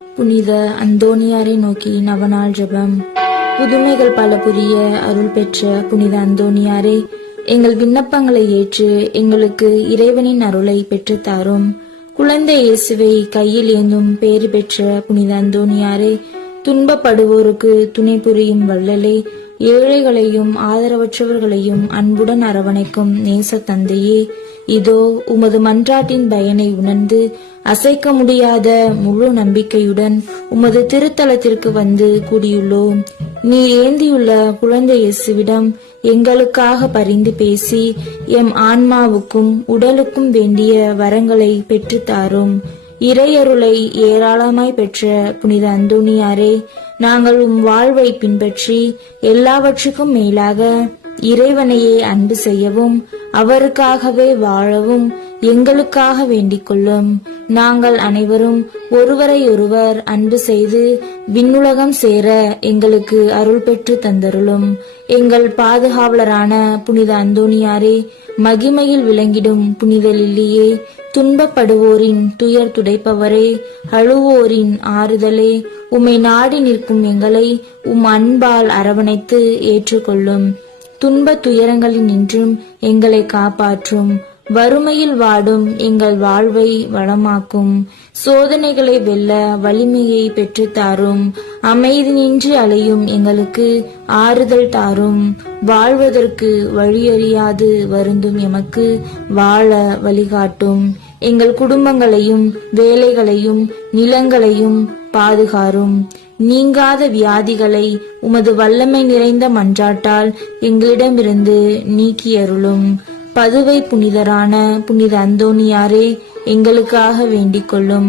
புனித அந்தோணியாரை நோக்கி நவநாள் ஜெபம். புதுமைகள் பல புரிய அருள் பெற்ற புனித அந்தோணியாரே, எங்கள் விண்ணப்பங்களை ஏற்று எங்களுக்கு இறைவனின் அருளை பெற்றுத்தாரும். குழந்தை இயேசுவை கையில் ஏந்தும் பேறு பெற்ற புனித அந்தோணியாரே, துன்பப்படுவோருக்கு துணை புரியும் வள்ளலே, ஏழைகளையும் ஆதரவற்றவர்களையும் அன்புடன் அரவணைக்கும் நேச தந்தையே, இதோ உமது மன்றாட்டின் பயனை உணர்ந்து அசைக்க முடியாத முழு நம்பிக்கையுடன் உமது திருத்தலத்திற்கு வந்து கூடியுள்ளோம். நீர் ஏந்தியுள்ள குழந்தை இயேசுவிடம் எங்களுக்காக பரிந்து பேசி எம் ஆன்மாவுக்கும் உடலுக்கும் வேண்டிய வரங்களை பெற்றுத்தாரும். இறையருளை ஏராளமாய் பெற்ற புனித அந்தோணியாரே, நாங்கள் உம் வாழ்வை பின்பற்றி எல்லாவற்றுக்கும் மேலாக இறைவனையே அன்பு செய்யவும் அவருக்காகவே வாழவும் எங்களுக்காக வேண்டிக் கொள்ளும். நாங்கள் அனைவரும் ஒருவரை ஒருவர் அன்பு செய்து விண்ணுலகம் சேர எங்களுக்கு அருள் பெற்று தந்தருளும். எங்கள் பாதுகாவலரான புனித அந்தோணியாரே, மகிமையில் விளங்கிடும் புனித லில்லியே, துன்பப்படுவோரின் துயர் துடைப்பவரே, அழுவோரின் ஆறுதலே, உம்மை நாடி நிற்கும் எங்களை உம் அன்பால் அரவணைத்து ஏற்றுக்கொள்ளும். துன்ப துயரங்களில் நின்றும் எங்களை காப்பாற்றும். வறுமையில் வாடும் எங்கள் வாழ்வை வளமாக்கும். சோதனைகளை வெல்ல வலிமையை பெற்றுத்தாரும். அமைதி நின்று அலையும் எங்களுக்கு ஆறுதல் தாரும். வாழ்வதற்கு வழியறியாது வருந்தும் எமக்கு வாழ வழிகாட்டும். எங்கள் குடும்பங்களையும் வேலைகளையும் நிலங்களையும் பாதுகாரும். நீங்காத வியாதிகளை உமது வல்லமை நிறைந்த மன்றாட்டால் எங்களிடமிருந்து நீக்கியருளும். பதுவை புனிதரான புனித அந்தோணியாரே, எங்களுக்காக வேண்டிக் கொள்ளும்.